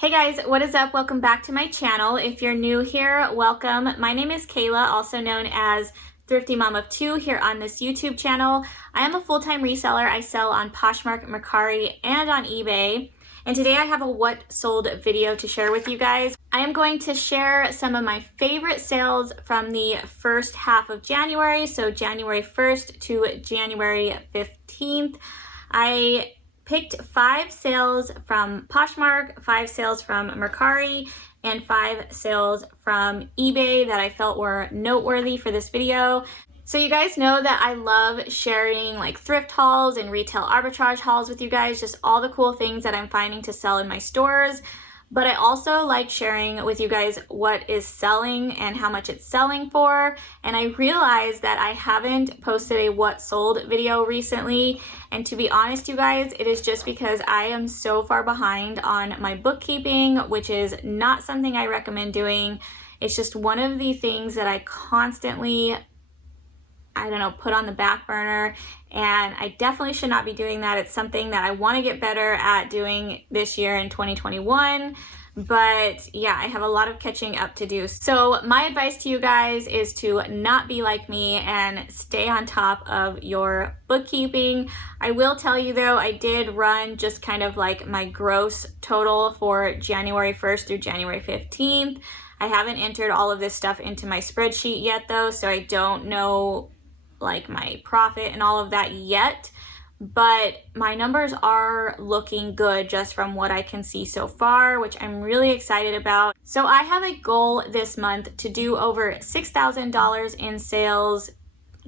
Hey guys, what is up? Welcome back to my channel. If you're new here, welcome. My name is Kayla, also known as Thrifty Mom of Two here on this YouTube channel. I am a full-time reseller. I sell on Poshmark, Mercari, and on eBay. And today I have a what sold video to share with you guys. I am going to share some of my favorite sales from the first half of January, so January 1st to January 15th. I picked 5 sales from Poshmark, 5 sales from Mercari, and 5 sales from eBay that I felt were noteworthy for this video. So you guys know that I love sharing like thrift hauls and retail arbitrage hauls with you guys, just all the cool things that I'm finding to sell in my stores. But I also like sharing with you guys what is selling and how much it's selling for. And I realized that I haven't posted a what sold video recently. And to be honest, you guys, it is just because I am so far behind on my bookkeeping, which is not something I recommend doing. It's just one of the things that I constantly, put on the back burner, and I definitely should not be doing that. It's something that I want to get better at doing this year in 2021. But yeah, I have a lot of catching up to do. So my advice to you guys is to not be like me and stay on top of your bookkeeping. I will tell you though, I did run just kind of like my gross total for January 1st through January 15th. I haven't entered all of this stuff into my spreadsheet yet though, so I don't know like my profit and all of that yet, but my numbers are looking good just from what I can see so far, which I'm really excited about. So I have a goal this month to do over $6,000 in sales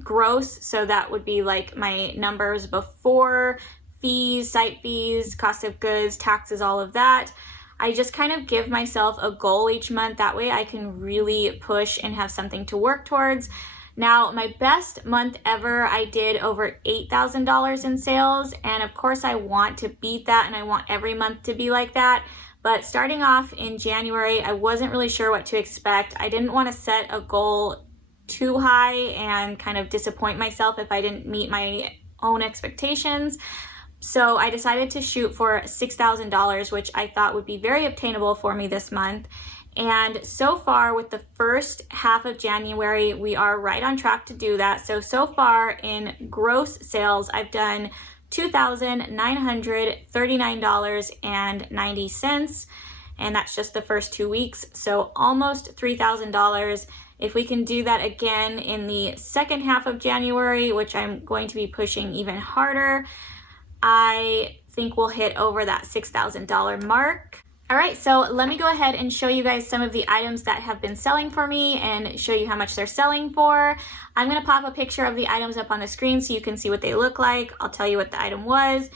gross. So that would be like my numbers before fees, site fees, cost of goods, taxes, all of that. I just kind of give myself a goal each month. That way I can really push and have something to work towards. Now, my best month ever, I did over $8,000 in sales, and of course I want to beat that, and I want every month to be like that. But starting off in January, I wasn't really sure what to expect. I didn't want to set a goal too high and kind of disappoint myself if I didn't meet my own expectations. So I decided to shoot for $6,000, which I thought would be very obtainable for me this month. And so far with the first half of January, we are right on track to do that. So far in gross sales, I've done $2,939.90. And that's just the first 2 weeks. So almost $3,000. If we can do that again in the second half of January, which I'm going to be pushing even harder, I think we'll hit over that $6,000 mark. All right, so let me go ahead and show you guys some of the items that have been selling for me and show you how much they're selling for. I'm gonna pop a picture of the items up on the screen so you can see what they look like. I'll tell you what the item was.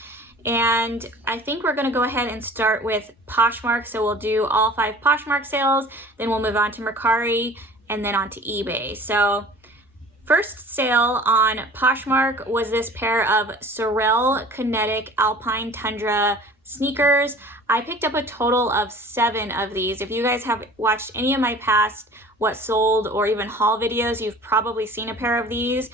And I think we're gonna go ahead and start with Poshmark. So we'll do all 5 Poshmark sales, then we'll move on to Mercari and then on to eBay. So first sale on Poshmark was this pair of Merrell Kinetic Alpine Tundra sneakers. I picked up a total of 7 of these. If you guys have watched any of my past what sold or even haul videos, you've probably seen a pair of these.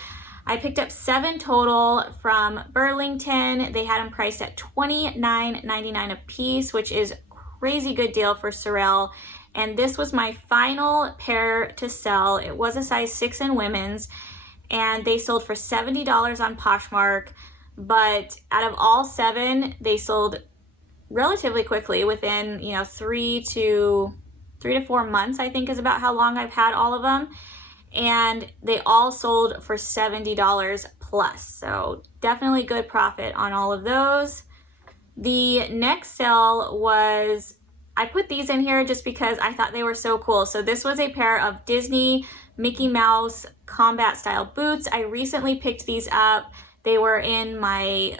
I picked up 7 total from Burlington. They had them priced at $29.99 a piece, which is crazy good deal for Merrell. And this was my final pair to sell. It was a size 6 in women's, and they sold for $70 on Poshmark. But out of all 7, they sold relatively quickly within 3 to 4 months, I think is about how long I've had all of them, and they all sold for $70 plus, so definitely good profit on all of those. The next sale was, I put these in here just because I thought they were so cool. So this was a pair of Disney Mickey Mouse combat style boots. I recently picked these up. They were in my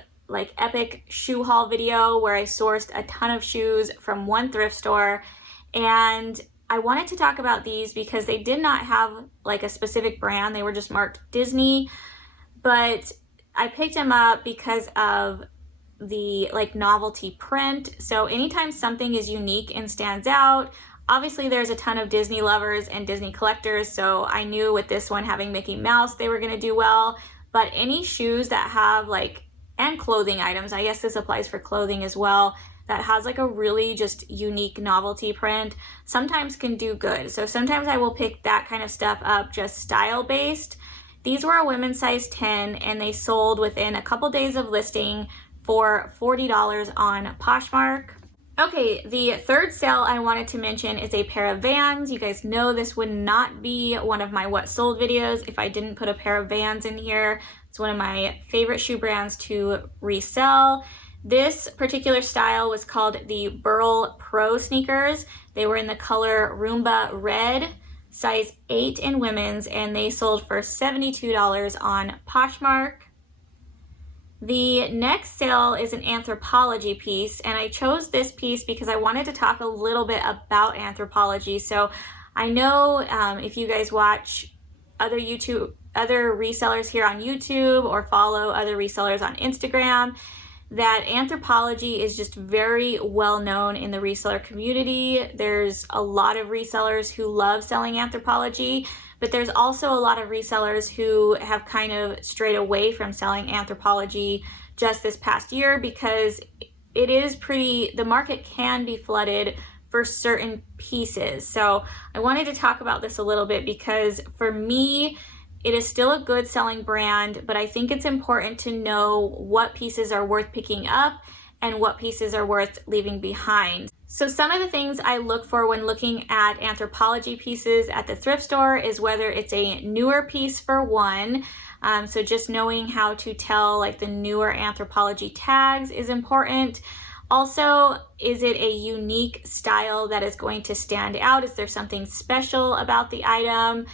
epic shoe haul video where I sourced a ton of shoes from one thrift store, and I wanted to talk about these because they did not have like a specific brand. They were just marked Disney, but I picked them up because of the novelty print. So anytime something is unique and stands out, obviously there's a ton of Disney lovers and Disney collectors, so I knew with this one having Mickey Mouse they were going to do well. But any shoes that have and clothing items, I guess this applies for clothing as well, that has like a really just unique novelty print sometimes can do good. So sometimes I will pick that kind of stuff up just style based. These were a women's size 10 and they sold within a couple days of listing for $40 on Poshmark. Okay, the third sale I wanted to mention is a pair of Vans. You guys know this would not be one of my what sold videos if I didn't put a pair of Vans in here. It's one of my favorite shoe brands to resell. This particular style was called the Merrell Pro sneakers. They were in the color Roomba Red, size 8 in women's, and they sold for $72 on Poshmark. The next sale is an Anthropologie piece, and I chose this piece because I wanted to talk a little bit about Anthropologie. So I know if you guys watch other resellers here on YouTube or follow other resellers on Instagram, that Anthropologie is just very well known in the reseller community. There's a lot of resellers who love selling Anthropologie, but there's also a lot of resellers who have kind of strayed away from selling Anthropologie just this past year because it is the market can be flooded for certain pieces. So I wanted to talk about this a little bit because for me, it is still a good selling brand, but I think it's important to know what pieces are worth picking up and what pieces are worth leaving behind. So some of the things I look for when looking at Anthropologie pieces at the thrift store is whether it's a newer piece for one. So just knowing how to tell like the newer Anthropologie tags is important. Also, is it a unique style that is going to stand out? Is there something special about the item?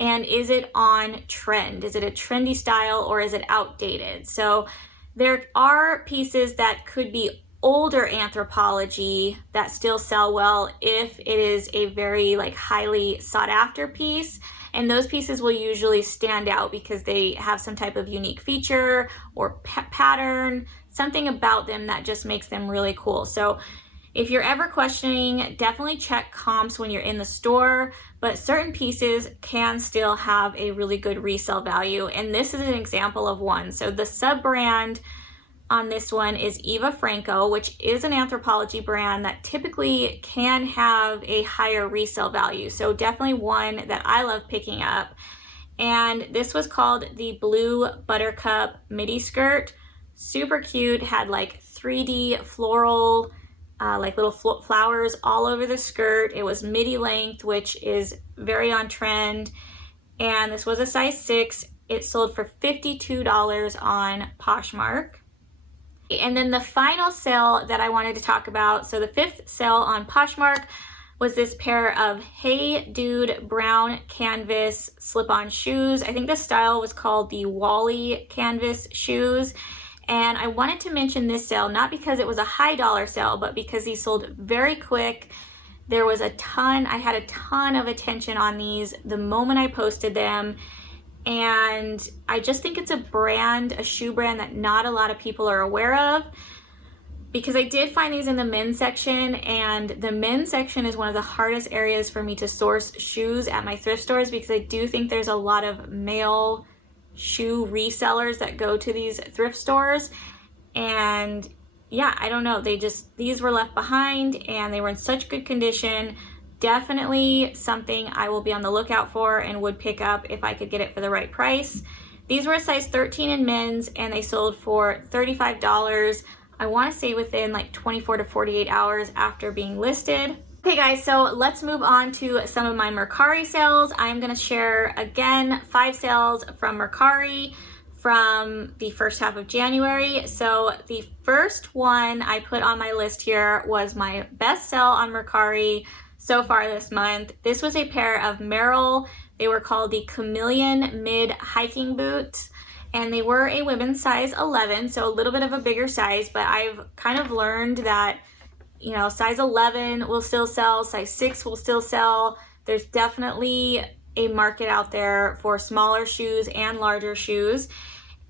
And is it on trend? Is it a trendy style or is it outdated? So there are pieces that could be older Anthropologie that still sell well if it is a very like highly sought after piece. And those pieces will usually stand out because they have some type of unique feature or pattern, something about them that just makes them really cool. So if you're ever questioning, definitely check comps when you're in the store, but certain pieces can still have a really good resale value. And this is an example of one. So the sub-brand on this one is Eva Franco, which is an Anthropologie brand that typically can have a higher resale value. So definitely one that I love picking up. And this was called the Blue Buttercup midi skirt. Super cute, had like 3D floral like little flowers all over the skirt. It was midi length, which is very on trend. And this was a size 6. It sold for $52 on Poshmark. And then the final sale that I wanted to talk about, so the fifth sale on Poshmark was this pair of Hey Dude brown canvas slip-on shoes. I think the style was called the Wally canvas shoes. And I wanted to mention this sale, not because it was a high dollar sale, but because these sold very quick. There was I had a ton of attention on these the moment I posted them. And I just think it's a shoe brand that not a lot of people are aware of, because I did find these in the men's section, and the men's section is one of the hardest areas for me to source shoes at my thrift stores, because I do think there's a lot of male shoe resellers that go to these thrift stores. And yeah, I don't know, these were left behind and they were in such good condition. Definitely something I will be on the lookout for and would pick up if I could get it for the right price. These were a size 13 in men's and they sold for $35. I want to say within like 24 to 48 hours after being listed. Okay guys, so let's move on to some of my Mercari sales. I'm going to share again 5 sales from Mercari from the first half of January. So the first one I put on my list here was my best sell on Mercari so far this month. This was a pair of Merrell. They were called the Chameleon mid hiking boots, and they were a women's size 11, so a little bit of a bigger size, but I've kind of learned that, you know, size 11 will still sell, size 6 will still sell. There's definitely a market out there for smaller shoes and larger shoes.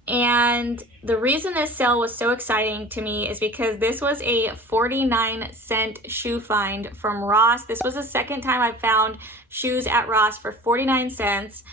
And the reason this sale was so exciting to me is because this was a 49-cent shoe find from Ross. This was the second time I've found shoes at Ross for 49 cents.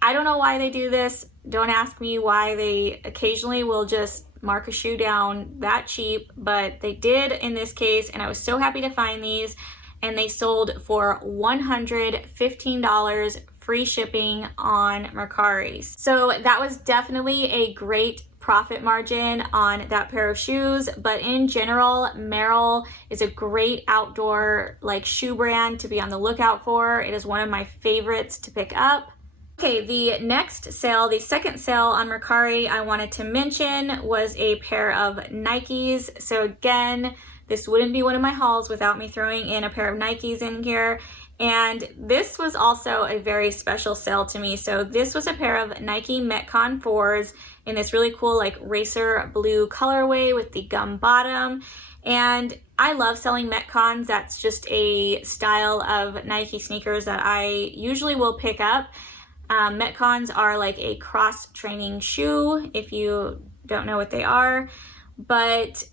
I don't know why they do this. Don't ask me why. They occasionally will just mark a shoe down that cheap, but they did in this case, and I was so happy to find these. And they sold for $115 free shipping on Mercari. So that was definitely a great profit margin on that pair of shoes. But in general, Merrell is a great outdoor like shoe brand to be on the lookout for. It is one of my favorites to pick up. Okay, the next sale, the second sale on Mercari I wanted to mention was a pair of Nikes. So again, this wouldn't be one of my hauls without me throwing in a pair of Nikes in here. And this was also a very special sale to me. So this was a pair of Nike Metcon 4s in this really cool like racer blue colorway with the gum bottom. And I love selling Metcons. That's just a style of Nike sneakers that I usually will pick up. Metcons are like a cross training shoe if you don't know what they are. But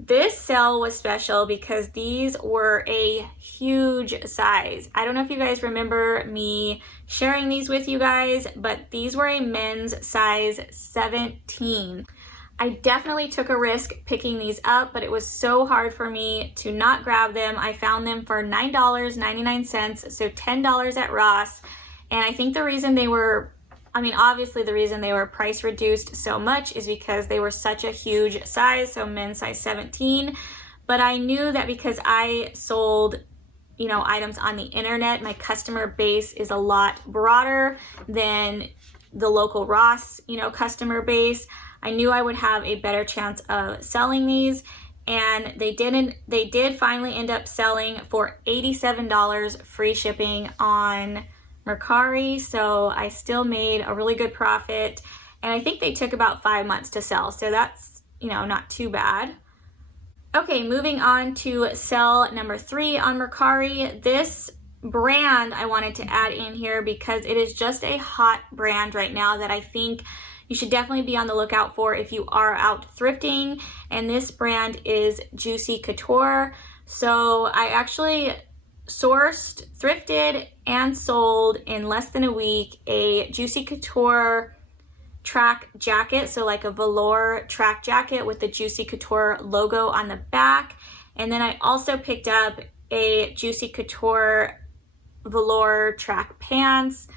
this sale was special because these were a huge size. I don't know if you guys remember me sharing these with you guys, but these were a men's size 17. I definitely took a risk picking these up, but it was so hard for me to not grab them. I found them for $9.99, so $10 at Ross. And I think the reason they were, obviously the reason they were price reduced so much is because they were such a huge size, so men's size 17. But I knew that because I sold, items on the internet, my customer base is a lot broader than the local Ross, customer base. I knew I would have a better chance of selling these, and they did finally end up selling for $87 free shipping on Mercari, so I still made a really good profit, and I think they took about 5 months to sell, so that's, not too bad. Okay, moving on to sell number 3 on Mercari. This brand I wanted to add in here because it is just a hot brand right now that I think you should definitely be on the lookout for if you are out thrifting, and this brand is Juicy Couture. So I actually sourced, thrifted, and sold in less than a week a Juicy Couture track jacket, so like a velour track jacket with the Juicy Couture logo on the back. And then I also picked up a Juicy Couture velour track pants,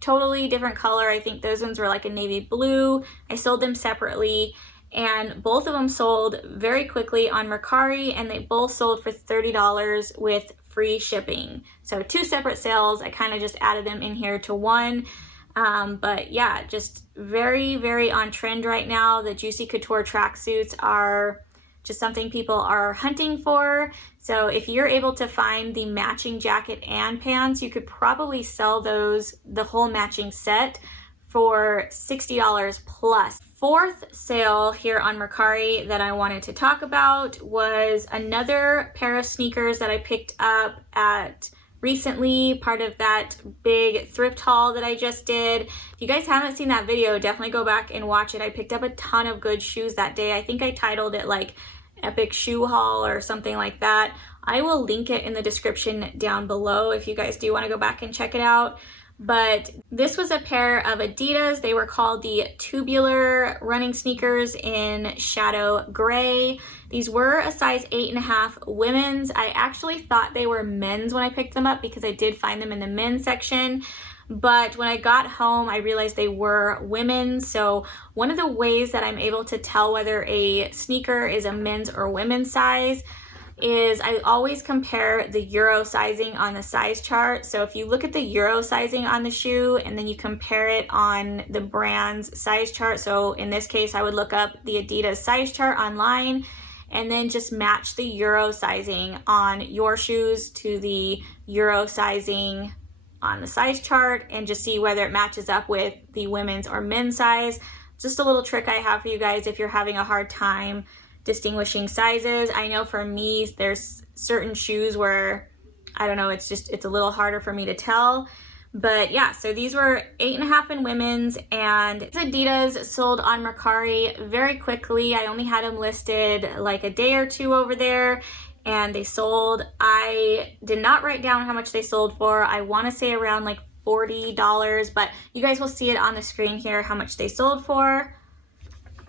totally different color. I think those ones were like a navy blue. I sold them separately, and both of them sold very quickly on Mercari, and they both sold for $30 with free shipping. So 2 separate sales. I kind of just added them in here to one. But yeah, just very, very on trend right now. The Juicy Couture tracksuits are just something people are hunting for. So if you're able to find the matching jacket and pants, you could probably sell those, the whole matching set, for $60 plus. Fourth sale here on Mercari that I wanted to talk about was another pair of sneakers that I picked up at recently, part of that big thrift haul that I just did. If you guys haven't seen that video, definitely go back and watch it. I picked up a ton of good shoes that day. I think I titled it like Epic Shoe Haul or something like that. I will link it in the description down below if you guys do want to go back and check it out. But this was a pair of Adidas. They were called the Tubular running sneakers in shadow gray. These were a size 8.5 women's. I actually thought they were men's when I picked them up because I did find them in the men's section. But when I got home, I realized they were women's. So one of the ways that I'm able to tell whether a sneaker is a men's or women's size is I always compare the Euro sizing on the size chart. So if you look at the Euro sizing on the shoe and then you compare it on the brand's size chart, so in this case I would look up the Adidas size chart online and then just match the Euro sizing on your shoes to the Euro sizing on the size chart and just see whether it matches up with the women's or men's size. Just a little trick I have for you guys if you're having a hard time distinguishing sizes. I know for me, there's certain shoes where, I don't know, it's a little harder for me to tell. But yeah, so these were 8.5 in women's, and Adidas sold on Mercari very quickly. I only had them listed like a day or two over there, and they sold. I did not write down how much they sold for. I want to say around like $40, but you guys will see it on the screen here how much they sold for.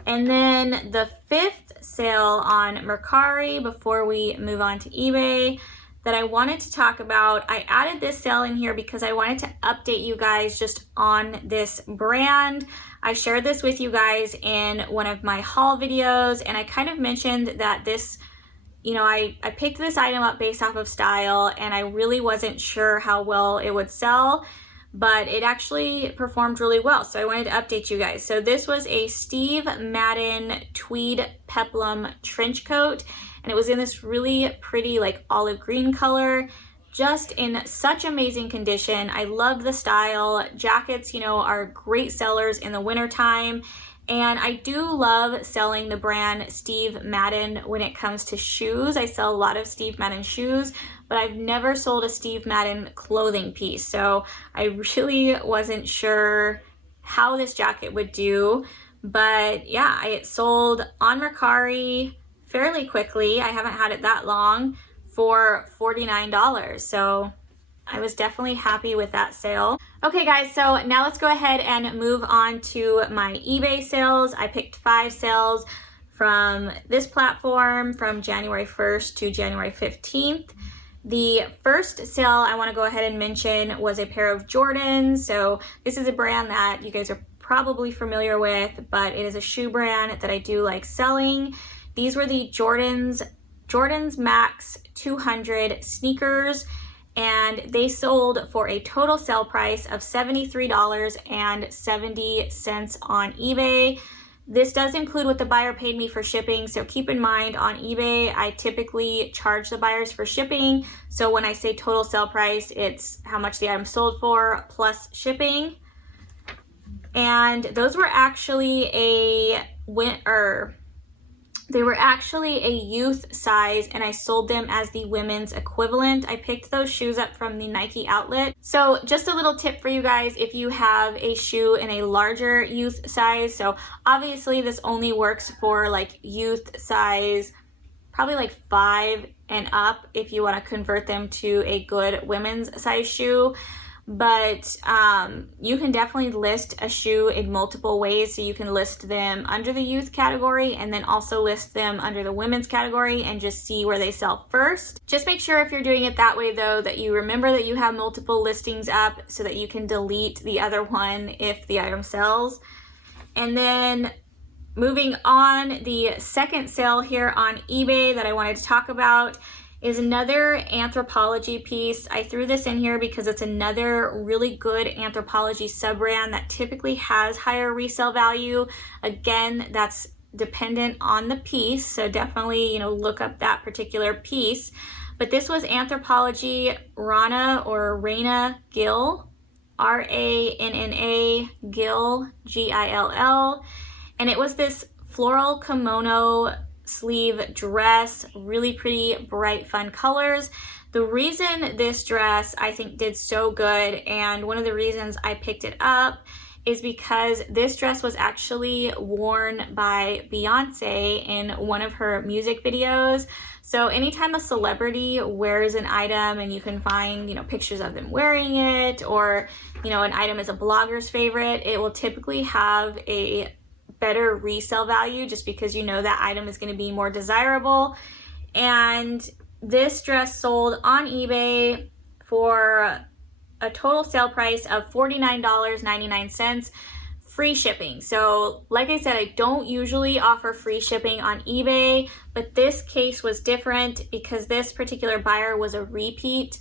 And then the fifth sale on Mercari, before we move on to eBay, that I wanted to talk about, I added this sale in here because I wanted to update you guys just on this brand. I shared this with you guys in one of my haul videos, and I kind of mentioned that this, you know, I picked this item up based off of style, and I really wasn't sure how well it would sell, but it actually performed really well. So I wanted to update you guys. So this was a Steve Madden Tweed Peplum trench coat, and it was in this really pretty like olive green color, just in such amazing condition. I love the style. Jackets, you know, are great sellers in the wintertime. And I do love selling the brand Steve Madden when it comes to shoes. I sell a lot of Steve Madden shoes, but I've never sold a Steve Madden clothing piece. So I really wasn't sure how this jacket would do. But yeah, it sold on Mercari fairly quickly. I haven't had it that long, for $49. So I was definitely happy with that sale. Okay guys, so now let's go ahead and move on to my eBay sales. I picked 5 sales from this platform from January 1st to January 15th. The first sale I want to go ahead and mention was a pair of Jordans. So this is a brand that you guys are probably familiar with, but it is a shoe brand that I do like selling. These were the Jordans Max 200 sneakers, and they sold for a total sale price of $73.70 on eBay. This does include what the buyer paid me for shipping, so keep in mind on eBay, I typically charge the buyers for shipping. So when I say total sale price, it's how much the item sold for plus shipping. And those were actually they were actually a youth size, and I sold them as the women's equivalent. I picked those shoes up from the Nike outlet. So just a little tip for you guys, if you have a shoe in a larger youth size, so obviously this only works for like youth size, probably like 5 and up if you want to convert them to a good women's size shoe. But you can definitely list a shoe in multiple ways. So you can list them under the youth category and then also list them under the women's category and just see where they sell first. Just make sure if you're doing it that way though, that you remember that you have multiple listings up so that you can delete the other one if the item sells. And then moving on, the second sale here on eBay that I wanted to talk about is another Anthropologie piece. I threw this in here because it's another really good Anthropologie sub-brand that typically has higher resale value. Again, that's dependent on the piece, so definitely, you know, look up that particular piece. But this was Anthropologie Rana or Raina Gill, R-A-N-N-A Gill, G-I-L-L, and it was this floral kimono sleeve dress, really pretty, bright, fun colors. The reason this dress I think did so good, and one of the reasons I picked it up, is because this dress was actually worn by Beyonce in one of her music videos. So anytime a celebrity wears an item and you can find, you know, pictures of them wearing it, or, you know, an item is a blogger's favorite, it will typically have a better resale value just because you know that item is going to be more desirable. And this dress sold on eBay for a total sale price of $49.99, free shipping. So like I said, I don't usually offer free shipping on eBay, but this case was different because this particular buyer was a repeat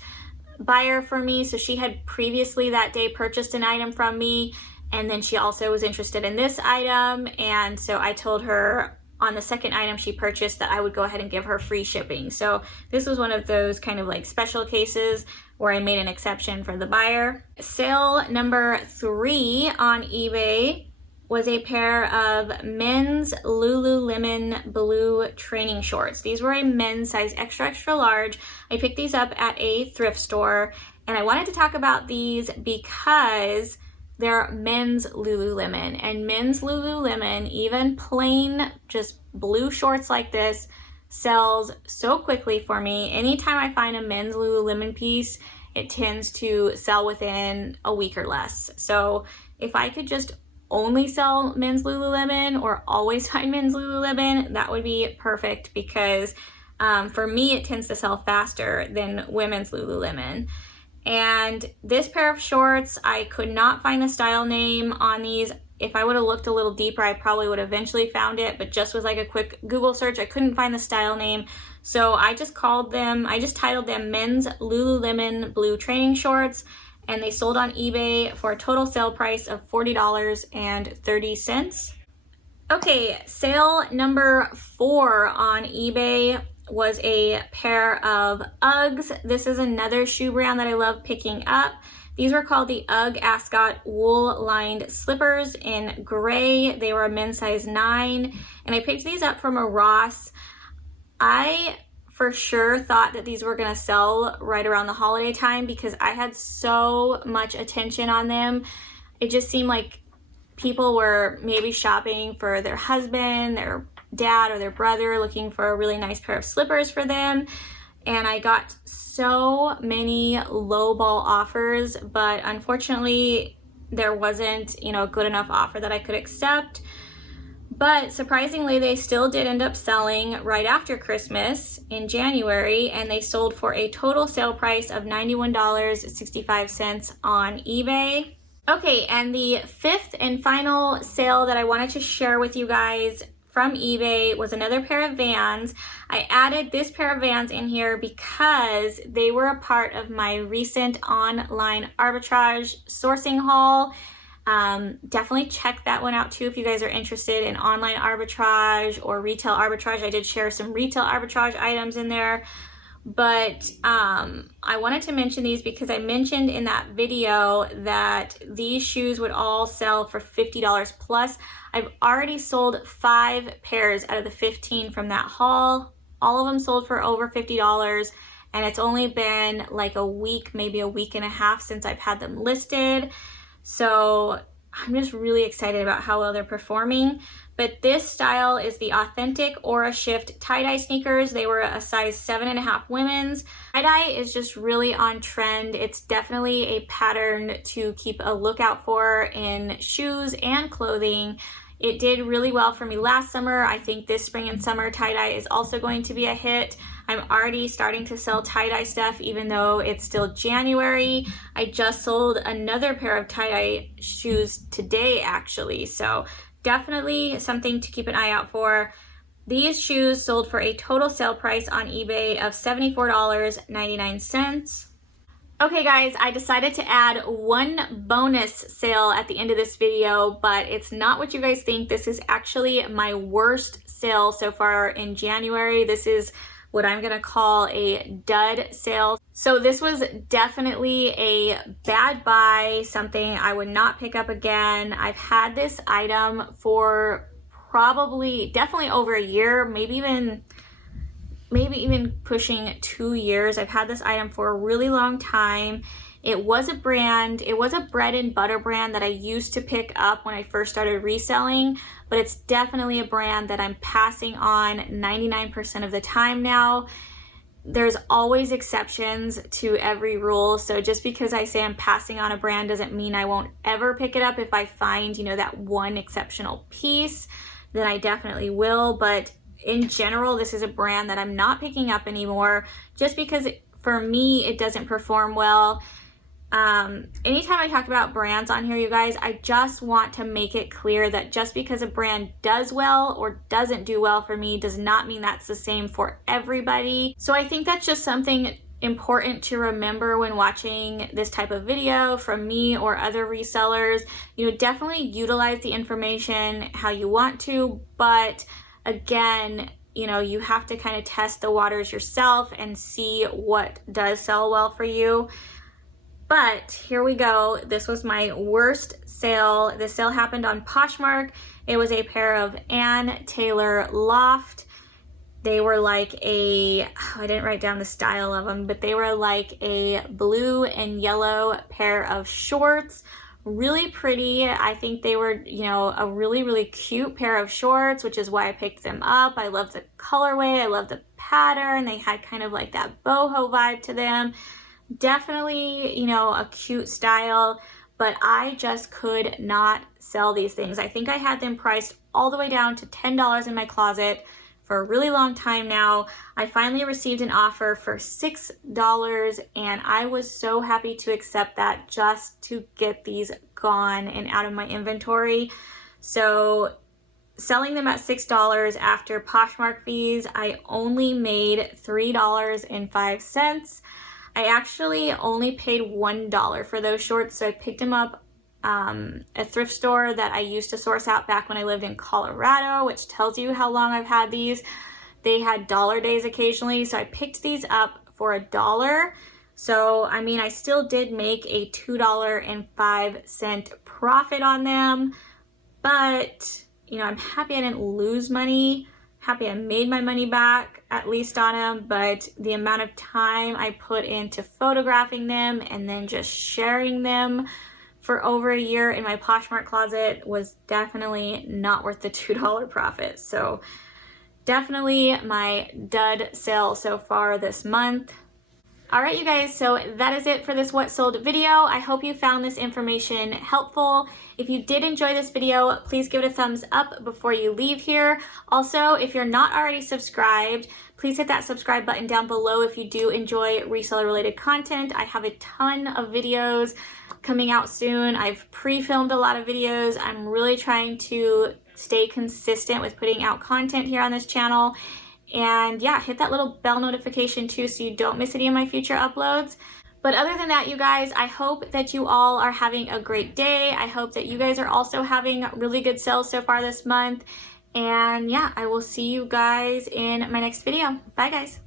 buyer for me. So she had previously that day purchased an item from me, and then she also was interested in this item, and so I told her on the second item she purchased that I would go ahead and give her free shipping. So this was one of those kind of like special cases where I made an exception for the buyer. Sale number 3 on eBay was a pair of men's Lululemon blue training shorts. These were a men's size extra, extra large. I picked these up at a thrift store, and I wanted to talk about these because they're men's Lululemon, and men's Lululemon, even plain just blue shorts like this, sells so quickly for me. Anytime I find a men's Lululemon piece, it tends to sell within a week or less. So if I could just only sell men's Lululemon or always find men's Lululemon, that would be perfect because for me, it tends to sell faster than women's Lululemon. And this pair of shorts, I could not find the style name on these. If I would have looked a little deeper, I probably would have eventually found it, but just with like a quick Google search, I couldn't find the style name. So I just titled them Men's Lululemon Blue Training Shorts, and they sold on eBay for a total sale price of $40.30. Okay, sale number 4 on eBay was a pair of Uggs. This is another shoe brand that I love picking up. These were called the Ugg Ascot wool lined slippers in gray. They were a men's size 9, and I picked these up from a Ross. I for sure thought that these were gonna sell right around the holiday time because I had so much attention on them. It just seemed like people were maybe shopping for their husband, their dad, or their brother, looking for a really nice pair of slippers for them. And I got so many lowball offers, but unfortunately there wasn't, a good enough offer that I could accept. But surprisingly, they still did end up selling right after Christmas in January, and they sold for a total sale price of $91.65 on eBay. Okay, and the 5th and final sale that I wanted to share with you guys from eBay was another pair of Vans. I added this pair of Vans in here because they were a part of my recent online arbitrage sourcing haul. Definitely check that one out too if you guys are interested in online arbitrage or retail arbitrage. I did share some retail arbitrage items in there, but I wanted to mention these because I mentioned in that video that these shoes would all sell for $50 plus. I've already sold 5 pairs out of the 15 from that haul. All of them sold for over $50, and it's only been like a week, maybe a week and a half since I've had them listed. So I'm just really excited about how well they're performing. But this style is the authentic Aura Shift tie-dye sneakers. They were a size 7.5 women's. Tie-dye is just really on trend. It's definitely a pattern to keep a lookout for in shoes and clothing. It did really well for me last summer. I think this spring and summer tie-dye is also going to be a hit. I'm already starting to sell tie-dye stuff even though it's still January. I just sold another pair of tie-dye shoes today actually, so definitely something to keep an eye out for. These shoes sold for a total sale price on eBay of $74.99. Okay guys, I decided to add one bonus sale at the end of this video, but it's not what you guys think. This is actually my worst sale so far in January. This is what I'm gonna call a dud sale. So this was definitely a bad buy, something I would not pick up again. I've had this item for definitely over a year, maybe even pushing 2 years. I've had this item for a really long time. It was a bread and butter brand that I used to pick up when I first started reselling, but it's definitely a brand that I'm passing on 99% of the time now. There's always exceptions to every rule, so just because I say I'm passing on a brand doesn't mean I won't ever pick it up. If I find, that one exceptional piece, then I definitely will, but in general, this is a brand that I'm not picking up anymore just because for me, it doesn't perform well. Anytime I talk about brands on here, you guys, I just want to make it clear that just because a brand does well or doesn't do well for me does not mean that's the same for everybody. So I think that's just something important to remember when watching this type of video from me or other resellers. Definitely utilize the information how you want to, but again, you have to kind of test the waters yourself and see what does sell well for you. But here we go. This was my worst sale. This sale happened on Poshmark. It was a pair of Ann Taylor Loft. They were like I didn't write down the style of them, but they were like a blue and yellow pair of shorts. Really pretty. I think they were, a really, really cute pair of shorts, which is why I picked them up. I love the colorway. I love the pattern. They had kind of like that boho vibe to them. Definitely, a cute style, but I just could not sell these things. I think I had them priced all the way down to $10 in my closet for a really long time now. I finally received an offer for $6 and I was so happy to accept that just to get these gone and out of my inventory. So selling them at $6 after Poshmark fees, I only made $3.05. I actually only paid $1 for those shorts, so I picked them up a thrift store that I used to source out back when I lived in Colorado, which tells you how long I've had these. They had dollar days occasionally, so I picked these up for $1. So, I mean, I still did make a $2.05 profit on them, but, you know, I'm happy I didn't lose money, happy I made my money back, at least on them, but the amount of time I put into photographing them and then just sharing them for over a year in my Poshmark closet was definitely not worth the $2 profit. So definitely my dud sale so far this month. All right, you guys, so that is it for this What Sold video. I hope you found this information helpful. If you did enjoy this video, please give it a thumbs up before you leave here. Also, if you're not already subscribed, please hit that subscribe button down below if you do enjoy reseller related content. I have a ton of videos coming out soon. I've pre-filmed a lot of videos. I'm really trying to stay consistent with putting out content here on this channel. And yeah, hit that little bell notification too so you don't miss any of my future uploads. But other than that, you guys, I hope that you all are having a great day. I hope that you guys are also having really good sales so far this month. And yeah, I will see you guys in my next video. Bye, guys.